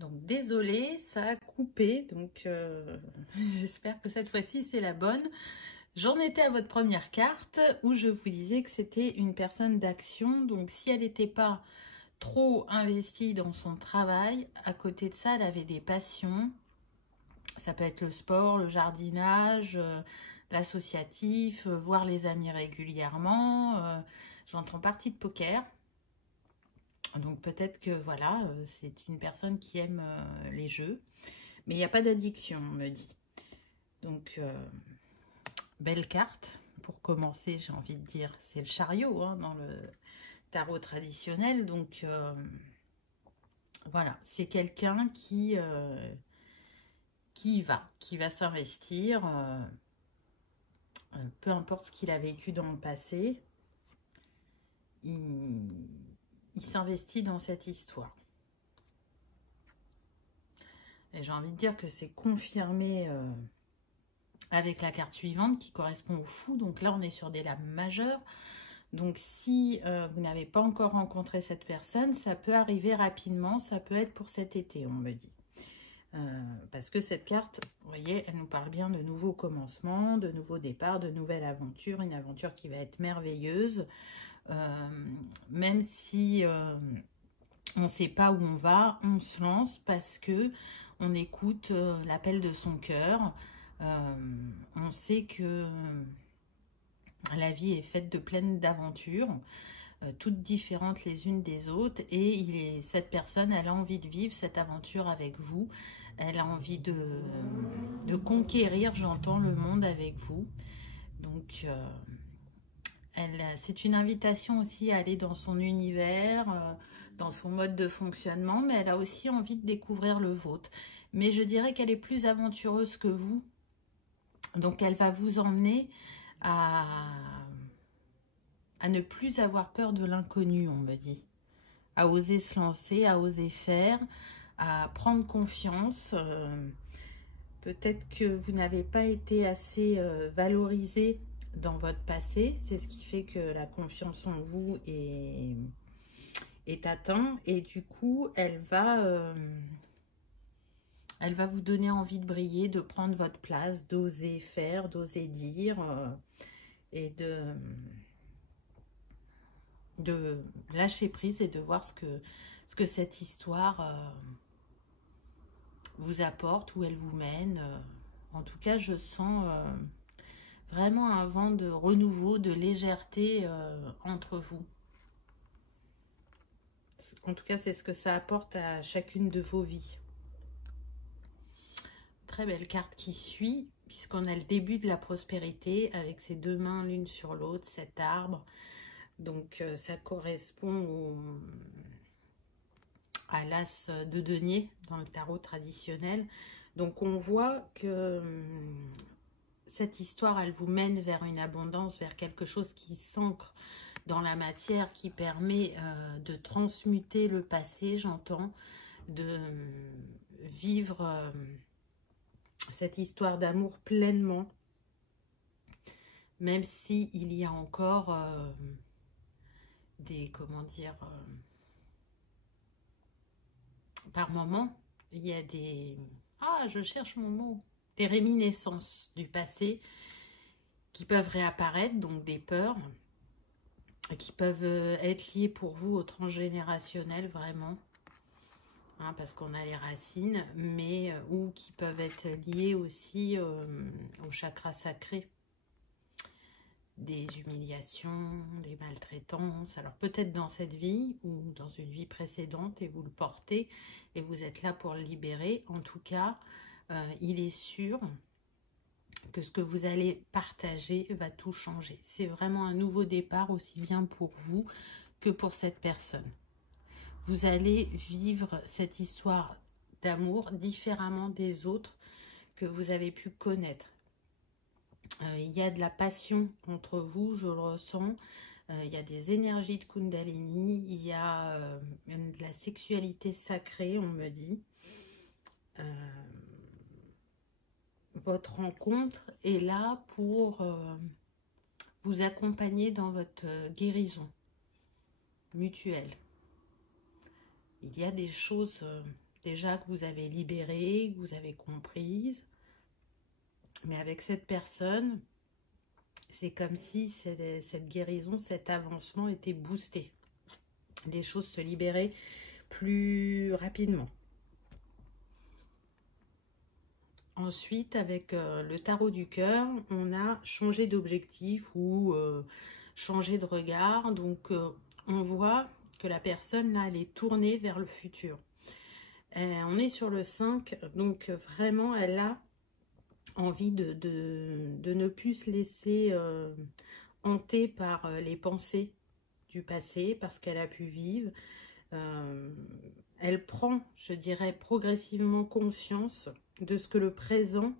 Donc désolée, ça a coupé, donc j'espère que cette fois-ci c'est la bonne. J'en étais à votre première carte où je vous disais que c'était une personne d'action, donc si elle n'était pas trop investie dans son travail, à côté de ça elle avait des passions. Ça peut être le sport, le jardinage, l'associatif, voir les amis régulièrement. J'entends partie de poker. Donc peut-être que voilà, c'est une personne qui aime les jeux. Mais il n'y a pas d'addiction, on me dit. Donc, belle carte. Pour commencer, j'ai envie de dire, c'est le chariot hein, dans le tarot traditionnel. Donc, voilà, c'est quelqu'un qui va s'investir. Peu importe ce qu'il a vécu dans le passé, il s'investit dans cette histoire. Et j'ai envie de dire que c'est confirmé avec la carte suivante qui correspond au fou. Donc là, on est sur des lames majeures. Donc si vous n'avez pas encore rencontré cette personne, ça peut arriver rapidement. Ça peut être pour cet été, on me dit. Parce que cette carte, vous voyez, elle nous parle bien de nouveaux commencements, de nouveaux départs, de nouvelles aventures. Une aventure qui va être merveilleuse. Même si on ne sait pas où on va, on se lance parce que on écoute l'appel de son cœur. On sait que la vie est faite de pleines d'aventures, toutes différentes les unes des autres, et cette personne, elle a envie de vivre cette aventure avec vous. Elle a envie de conquérir, j'entends, le monde avec vous. Donc, c'est une invitation aussi à aller dans son univers, dans son mode de fonctionnement, mais elle a aussi envie de découvrir le vôtre. Mais je dirais qu'elle est plus aventureuse que vous. Donc, elle va vous emmener à ne plus avoir peur de l'inconnu, on me dit. À oser se lancer, à oser faire, à prendre confiance. Peut-être que vous n'avez pas été assez valorisé dans votre passé. C'est ce qui fait que la confiance en vous est atteinte. Et du coup, elle va vous donner envie de briller, de prendre votre place, d'oser faire, d'oser dire et de lâcher prise et de voir ce que cette histoire vous apporte, où elle vous mène. En tout cas, je sens vraiment un vent de renouveau, de légèreté entre vous. En tout cas, c'est ce que ça apporte à chacune de vos vies. Très belle carte qui suit, puisqu'on a le début de la prospérité avec ces deux mains l'une sur l'autre, cet arbre. Donc, ça correspond à l'as de denier dans le tarot traditionnel. Donc, on voit que cette histoire, elle vous mène vers une abondance, vers quelque chose qui s'ancre dans la matière, qui permet de transmuter le passé, j'entends, de vivre cette histoire d'amour pleinement, même si il y a encore des, comment dire, par moments, il y a des, je cherche mon mot, des réminiscences du passé qui peuvent réapparaître, donc des peurs, qui peuvent être liées pour vous au transgénérationnel, vraiment, hein, parce qu'on a les racines, mais ou qui peuvent être liées aussi au chakra sacré, des humiliations, des maltraitances. Alors peut-être dans cette vie ou dans une vie précédente et vous le portez et vous êtes là pour le libérer. En tout cas, il est sûr que ce que vous allez partager va tout changer. C'est vraiment un nouveau départ aussi bien pour vous que pour cette personne. Vous allez vivre cette histoire d'amour différemment des autres que vous avez pu connaître. Il y a de la passion entre vous, je le ressens. Il y a des énergies de Kundalini. Il y a de la sexualité sacrée, on me dit. Votre rencontre est là pour vous accompagner dans votre guérison mutuelle. Il y a des choses déjà que vous avez libérées, que vous avez comprises. Mais avec cette personne, c'est comme si cette guérison, cet avancement était boosté. Les choses se libéraient plus rapidement. Ensuite, avec le tarot du cœur, on a changé d'objectif ou changé de regard. Donc, on voit que la personne, là, elle est tournée vers le futur. On est sur le 5, donc vraiment, elle a envie de ne plus se laisser hanter par les pensées du passé, parce qu'elle a pu vivre. Elle prend, je dirais, progressivement conscience de ce que le présent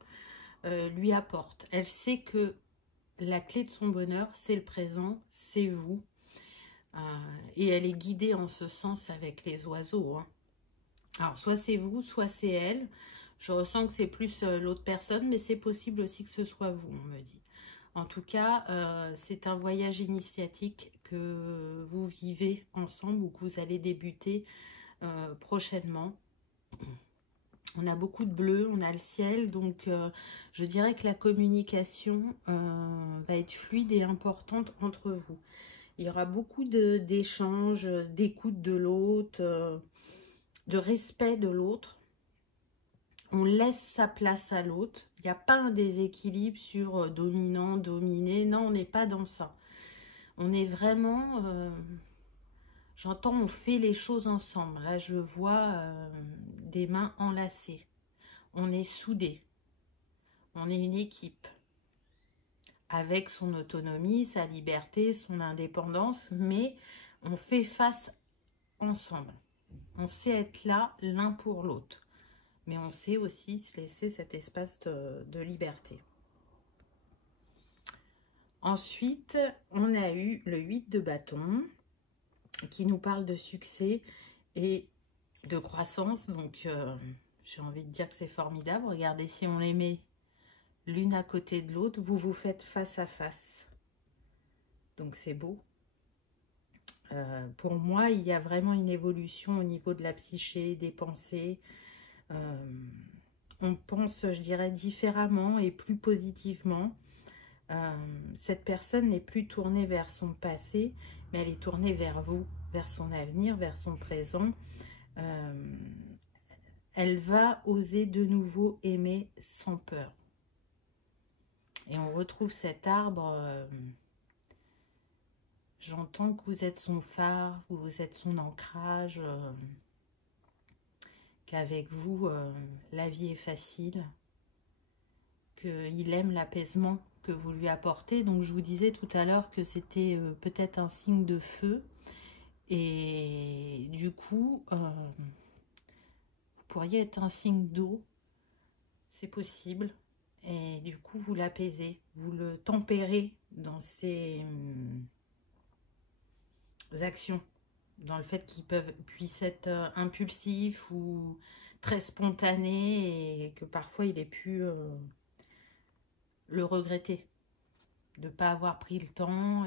lui apporte. Elle sait que la clé de son bonheur, c'est le présent, c'est vous. Et elle est guidée en ce sens avec les oiseaux. Hein. Alors, soit c'est vous, soit c'est elle. Je ressens que c'est plus l'autre personne, mais c'est possible aussi que ce soit vous, on me dit. En tout cas, c'est un voyage initiatique que vous vivez ensemble ou que vous allez débuter prochainement. On a beaucoup de bleu, on a le ciel, donc je dirais que la communication va être fluide et importante entre vous. Il y aura beaucoup d'échanges, d'écoute de l'autre, de respect de l'autre. On laisse sa place à l'autre. Il n'y a pas un déséquilibre sur dominant, dominé. Non, on n'est pas dans ça. On est vraiment... j'entends, on fait les choses ensemble. Là, je vois des mains enlacées. On est soudés. On est une équipe. Avec son autonomie, sa liberté, son indépendance. Mais on fait face ensemble. On sait être là l'un pour l'autre. Mais on sait aussi se laisser cet espace de liberté. Ensuite, on a eu le 8 de bâton qui nous parle de succès et de croissance. Donc, j'ai envie de dire que c'est formidable. Regardez, si on les met l'une à côté de l'autre, vous vous faites face à face. Donc, c'est beau. Pour moi, il y a vraiment une évolution au niveau de la psyché, des pensées. On pense, je dirais, différemment et plus positivement. Cette personne n'est plus tournée vers son passé, mais elle est tournée vers vous, vers son avenir, vers son présent. Elle va oser de nouveau aimer sans peur. Et on retrouve cet arbre. J'entends que vous êtes son phare, vous êtes son ancrage. Qu'avec vous, la vie est facile, qu'il aime l'apaisement que vous lui apportez. Donc je vous disais tout à l'heure que c'était peut-être un signe de feu. Et du coup, vous pourriez être un signe d'eau, c'est possible. Et du coup, vous l'apaisez, vous le tempérez dans ses actions. Dans le fait qu'ils puissent être impulsifs ou très spontanés et que parfois il ait pu le regretter de ne pas avoir pris le temps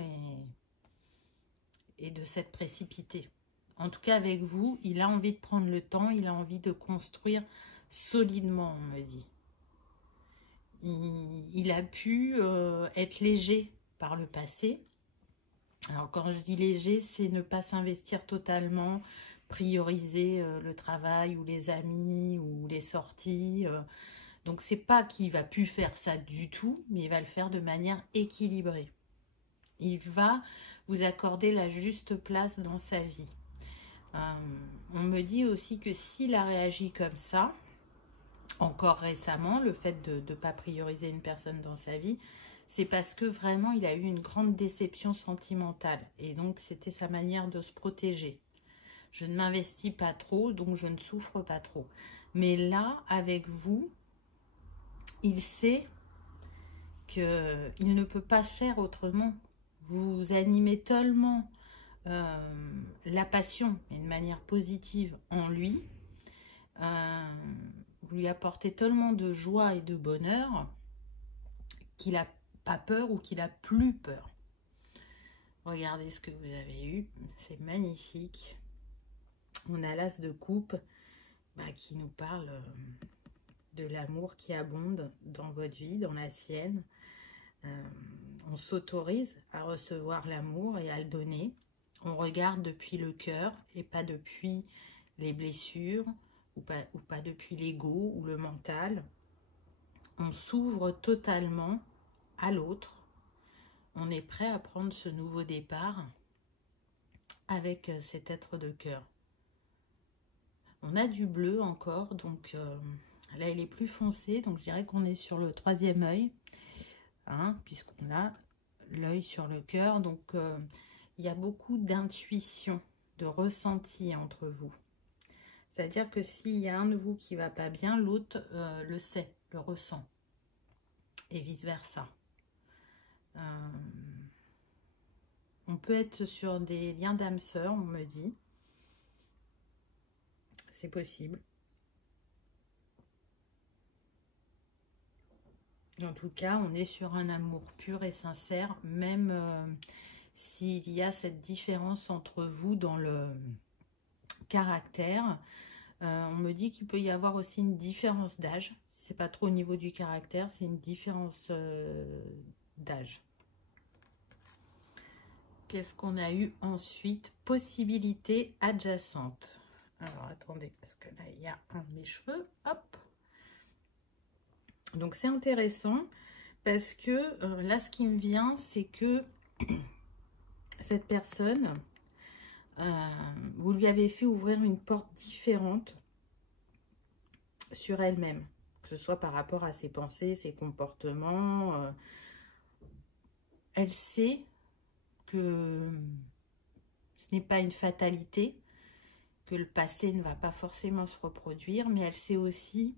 et de s'être précipité. En tout cas, avec vous, il a envie de prendre le temps, il a envie de construire solidement, on me dit. Il a pu être léger par le passé. Alors, quand je dis léger, c'est ne pas s'investir totalement, prioriser le travail ou les amis ou les sorties. Donc, c'est pas qu'il va plus faire ça du tout, mais il va le faire de manière équilibrée. Il va vous accorder la juste place dans sa vie. On me dit aussi que s'il a réagi comme ça, encore récemment, le fait de ne pas prioriser une personne dans sa vie, c'est parce que vraiment, il a eu une grande déception sentimentale. Et donc, c'était sa manière de se protéger. Je ne m'investis pas trop, donc je ne souffre pas trop. Mais là, avec vous, il sait qu'il ne peut pas faire autrement. Vous animez tellement la passion, mais de manière positive en lui. Vous lui apportez tellement de joie et de bonheur qu'il n'a pas peur ou qu'il a plus peur. Regardez ce que vous avez eu, c'est magnifique. On a l'as de coupe qui nous parle de l'amour qui abonde dans votre vie, dans la sienne. On s'autorise à recevoir l'amour et à le donner. On regarde depuis le cœur et pas depuis les blessures ou pas depuis l'ego ou le mental. On s'ouvre totalement à l'autre. On est prêt à prendre ce nouveau départ avec cet être de cœur. On a du bleu encore, donc là il est plus foncé, donc je dirais qu'on est sur le 3e œil, hein, puisqu'on a l'œil sur le cœur. Donc il y a beaucoup d'intuition, de ressenti entre vous. C'est-à-dire que s'il y a un de vous qui va pas bien, l'autre le sait, le ressent, et vice-versa. On peut être sur des liens d'âme sœur, on me dit. C'est possible. En tout cas, on est sur un amour pur et sincère, même s'il y a cette différence entre vous dans le caractère. On me dit qu'il peut y avoir aussi une différence d'âge. C'est pas trop au niveau du caractère, c'est une différence d'âge. Qu'est-ce qu'on a eu ensuite? Possibilité adjacente. Alors, attendez, parce que là, il y a un de mes cheveux. Hop! Donc, c'est intéressant parce que là, ce qui me vient, c'est que cette personne, vous lui avez fait ouvrir une porte différente sur elle-même. Que ce soit par rapport à ses pensées, ses comportements. Elle sait que ce n'est pas une fatalité, que le passé ne va pas forcément se reproduire, mais elle sait aussi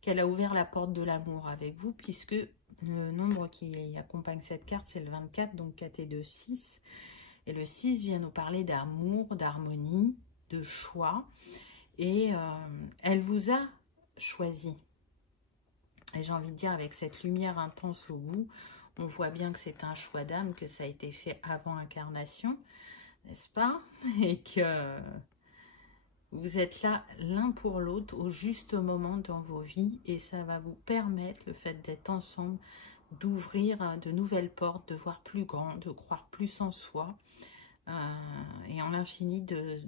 qu'elle a ouvert la porte de l'amour avec vous, puisque le nombre qui accompagne cette carte, c'est le 24, donc 4 et 2, 6. Et le 6 vient nous parler d'amour, d'harmonie, de choix. Et elle vous a choisi. Et j'ai envie de dire, avec cette lumière intense au bout, on voit bien que c'est un choix d'âme, que ça a été fait avant incarnation, n'est-ce pas? Et que vous êtes là l'un pour l'autre au juste moment dans vos vies, et ça va vous permettre, le fait d'être ensemble, d'ouvrir de nouvelles portes, de voir plus grand, de croire plus en soi, et en l'infini de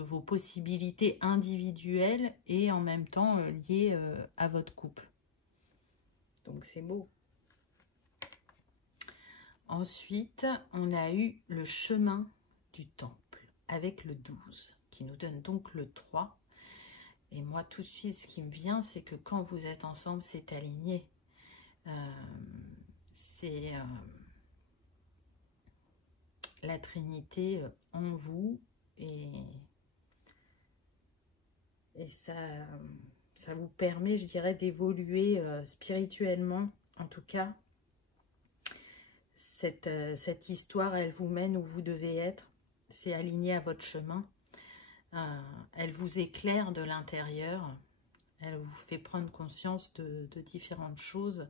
vos possibilités individuelles et en même temps liées à votre couple. Donc c'est beau. Ensuite, on a eu le chemin du temple avec le 12, qui nous donne donc le 3. Et moi, tout de suite, ce qui me vient, c'est que quand vous êtes ensemble, c'est aligné. C'est la Trinité en vous, et ça vous permet, je dirais, d'évoluer spirituellement. En tout cas, cette histoire, elle vous mène où vous devez être. C'est aligné à votre chemin. Elle vous éclaire de l'intérieur. Elle vous fait prendre conscience de différentes choses.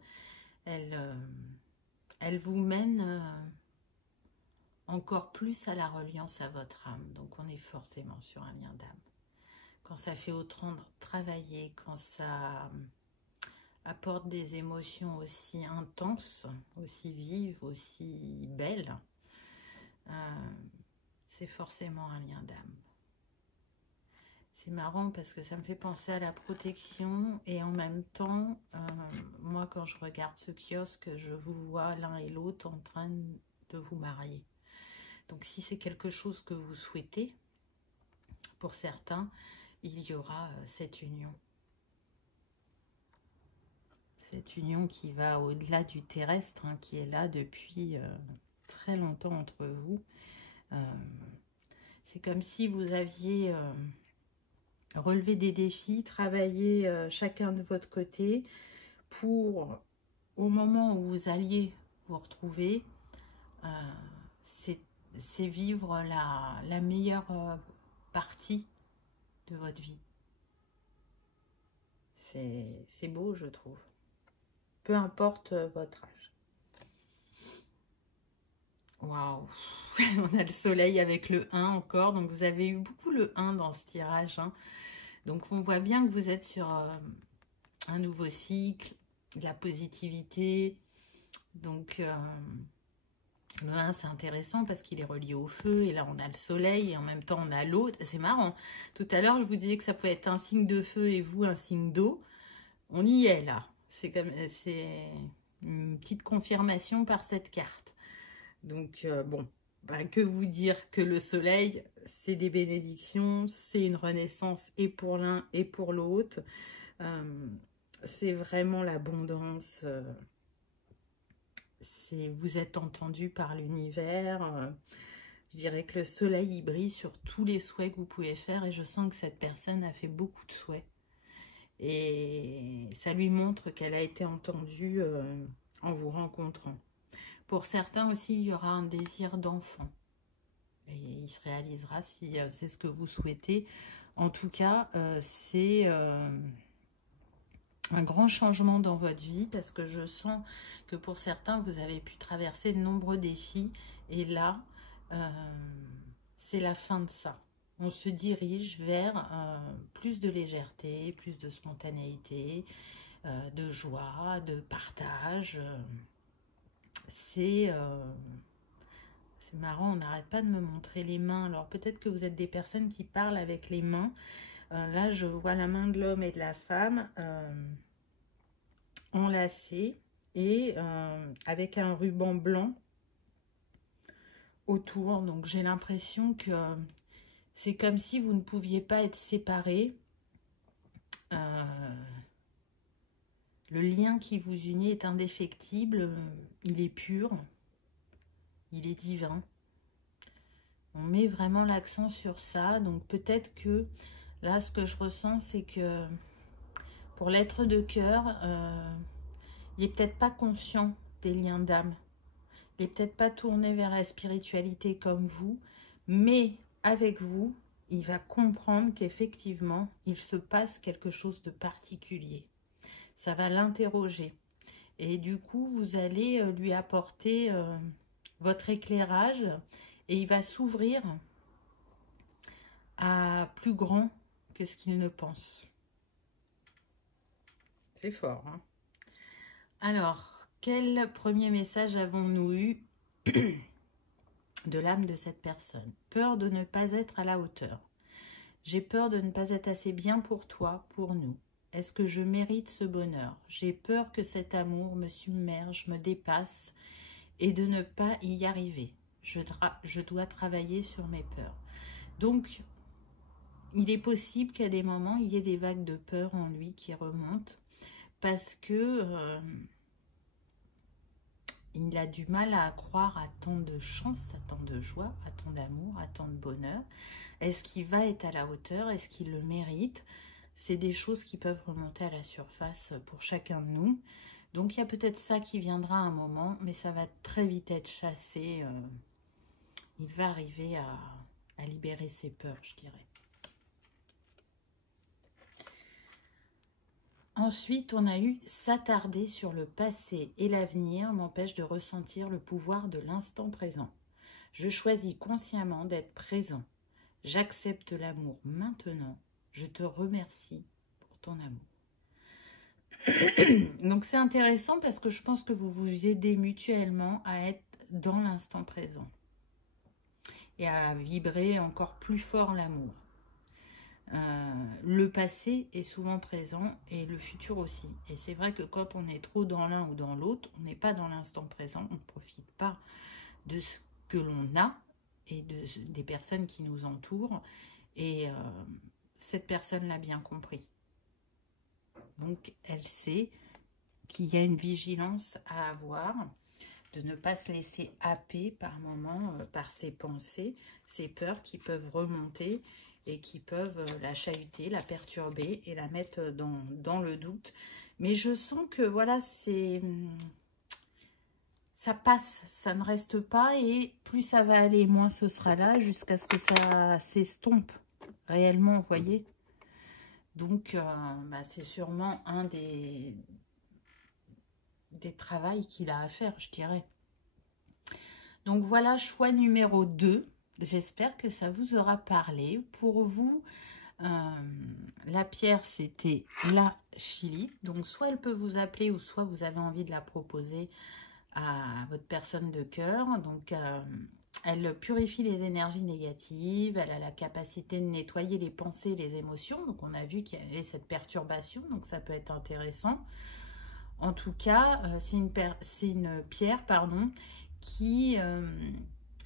Elle vous mène encore plus à la reliance à votre âme. Donc on est forcément sur un lien d'âme. Quand ça fait autant travailler, quand ça apporte des émotions aussi intenses, aussi vives, aussi belles, c'est forcément un lien d'âme. C'est marrant parce que ça me fait penser à la protection, et en même temps, moi quand je regarde ce kiosque, je vous vois l'un et l'autre en train de vous marier. Donc si c'est quelque chose que vous souhaitez, pour certains, il y aura cette union. Cette union qui va au-delà du terrestre, hein, qui est là depuis très longtemps entre vous. C'est comme si vous aviez relevé des défis, travaillé chacun de votre côté pour, au moment où vous alliez vous retrouver, c'est vivre la meilleure partie de votre vie. C'est beau, je trouve. Peu importe votre âge. Waouh. On a le soleil avec le 1 encore. Donc vous avez eu beaucoup le 1 dans ce tirage. Hein. Donc on voit bien que vous êtes sur un nouveau cycle, de la positivité. Donc le 1 c'est intéressant parce qu'il est relié au feu et là on a le soleil et en même temps on a l'eau. C'est marrant. Tout à l'heure je vous disais que ça pouvait être un signe de feu et vous un signe d'eau. On y est là. C'est une petite confirmation par cette carte. Donc bon, bah, que vous dire que le soleil c'est des bénédictions, c'est une renaissance et pour l'un et pour l'autre. C'est vraiment l'abondance. Vous êtes entendu par l'univers. Je dirais que le soleil il brille sur tous les souhaits que vous pouvez faire et je sens que cette personne a fait beaucoup de souhaits. Et ça lui montre qu'elle a été entendue en vous rencontrant. Pour certains aussi, il y aura un désir d'enfant. Et il se réalisera si c'est ce que vous souhaitez. En tout cas, c'est un grand changement dans votre vie parce que je sens que pour certains, vous avez pu traverser de nombreux défis. Et là, c'est la fin de ça. On se dirige vers plus de légèreté, plus de spontanéité, de joie, de partage. C'est marrant, on n'arrête pas de me montrer les mains. Alors peut-être que vous êtes des personnes qui parlent avec les mains. Là, je vois la main de l'homme et de la femme enlacées et avec un ruban blanc autour. Donc j'ai l'impression que c'est comme si vous ne pouviez pas être séparés. Le lien qui vous unit est indéfectible, il est pur, il est divin. On met vraiment l'accent sur ça. Donc peut-être que là, ce que je ressens, c'est que pour l'être de cœur, il n'est peut-être pas conscient des liens d'âme. Il n'est peut-être pas tourné vers la spiritualité comme vous, mais avec vous, il va comprendre qu'effectivement, il se passe quelque chose de particulier. Ça va l'interroger. Et du coup, vous allez lui apporter votre éclairage et il va s'ouvrir à plus grand que ce qu'il ne pense. C'est fort, hein? Alors, quel premier message avons-nous eu de l'âme de cette personne? Peur de ne pas être à la hauteur. J'ai peur de ne pas être assez bien pour toi, pour nous. Est-ce que je mérite ce bonheur? J'ai peur que cet amour me submerge, me dépasse et de ne pas y arriver. Je dois travailler sur mes peurs. Donc, il est possible qu'à des moments, il y ait des vagues de peur en lui qui remontent parce que il a du mal à croire à tant de chance, à tant de joie, à tant d'amour, à tant de bonheur. Est-ce qu'il va être à la hauteur? Est-ce qu'il le mérite? C'est des choses qui peuvent remonter à la surface pour chacun de nous. Donc, il y a peut-être ça qui viendra à un moment, mais ça va très vite être chassé. Il va arriver à libérer ses peurs, je dirais. Ensuite, on a eu « S'attarder sur le passé et l'avenir m'empêche de ressentir le pouvoir de l'instant présent. Je choisis consciemment d'être présent. J'accepte l'amour maintenant. Je te remercie pour ton amour. » Donc, c'est intéressant parce que je pense que vous vous aidez mutuellement à être dans l'instant présent et à vibrer encore plus fort l'amour. Le passé est souvent présent et le futur aussi. Et c'est vrai que quand on est trop dans l'un ou dans l'autre, on n'est pas dans l'instant présent, on ne profite pas de ce que l'on a et des personnes qui nous entourent. Et cette personne l'a bien compris. Donc, elle sait qu'il y a une vigilance à avoir, de ne pas se laisser happer par moments par ses pensées, ses peurs qui peuvent remonter et qui peuvent la chahuter, la perturber et la mettre dans le doute. Mais je sens que voilà, ça passe, ça ne reste pas et plus ça va aller, moins ce sera là jusqu'à ce que ça s'estompe réellement, vous voyez. Donc, c'est sûrement un des travaux qu'il a à faire, je dirais. Donc voilà, choix numéro 2. J'espère que ça vous aura parlé. Pour vous, La pierre, c'était la chili. Donc, soit elle peut vous appeler ou soit vous avez envie de la proposer à votre personne de cœur. Donc, elle purifie les énergies négatives. Elle a la capacité de nettoyer les pensées et les émotions. Donc, on a vu qu'il y avait cette perturbation. Donc, ça peut être intéressant. En tout cas, c'est une pierre, pardon, qui,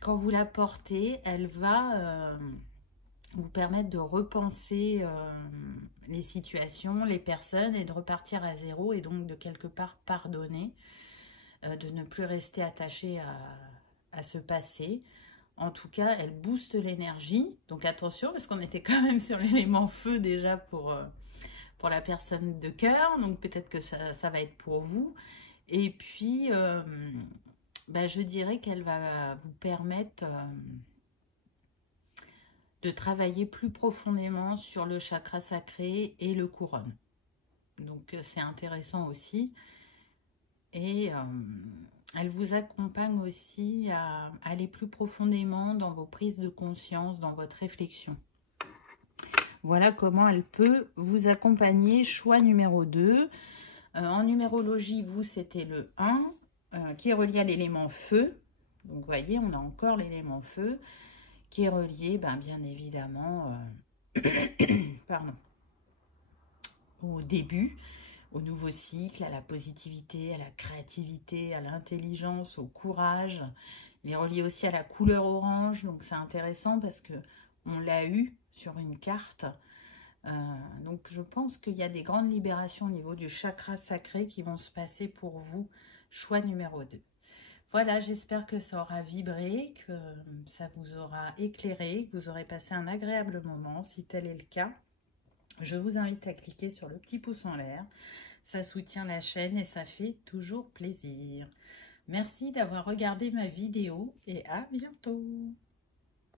quand vous la portez, elle va vous permettre de repenser les situations, les personnes et de repartir à zéro et donc de quelque part pardonner, de ne plus rester attaché à ce passé. En tout cas, elle booste l'énergie. Donc attention, parce qu'on était quand même sur l'élément feu déjà pour la personne de cœur. Donc peut-être que ça va être pour vous. Et puis, je dirais qu'elle va vous permettre de travailler plus profondément sur le chakra sacré et le couronne. Donc c'est intéressant aussi. Et elle vous accompagne aussi à aller plus profondément dans vos prises de conscience, dans votre réflexion. Voilà comment elle peut vous accompagner. Choix numéro 2. En numérologie, vous, c'était le 1 qui est relié à l'élément feu. Donc, vous voyez, on a encore l'élément feu qui est relié, bien évidemment, pardon, au début, au nouveau cycle, à la positivité, à la créativité, à l'intelligence, au courage. Il est relié aussi à la couleur orange, donc c'est intéressant parce que on l'a eu sur une carte. Donc je pense qu'il y a des grandes libérations au niveau du chakra sacré qui vont se passer pour vous. Choix numéro 2. Voilà, j'espère que ça aura vibré, que ça vous aura éclairé, que vous aurez passé un agréable moment. Si tel est le cas, je vous invite à cliquer sur le petit pouce en l'air. Ça soutient la chaîne et ça fait toujours plaisir. Merci d'avoir regardé ma vidéo et à bientôt.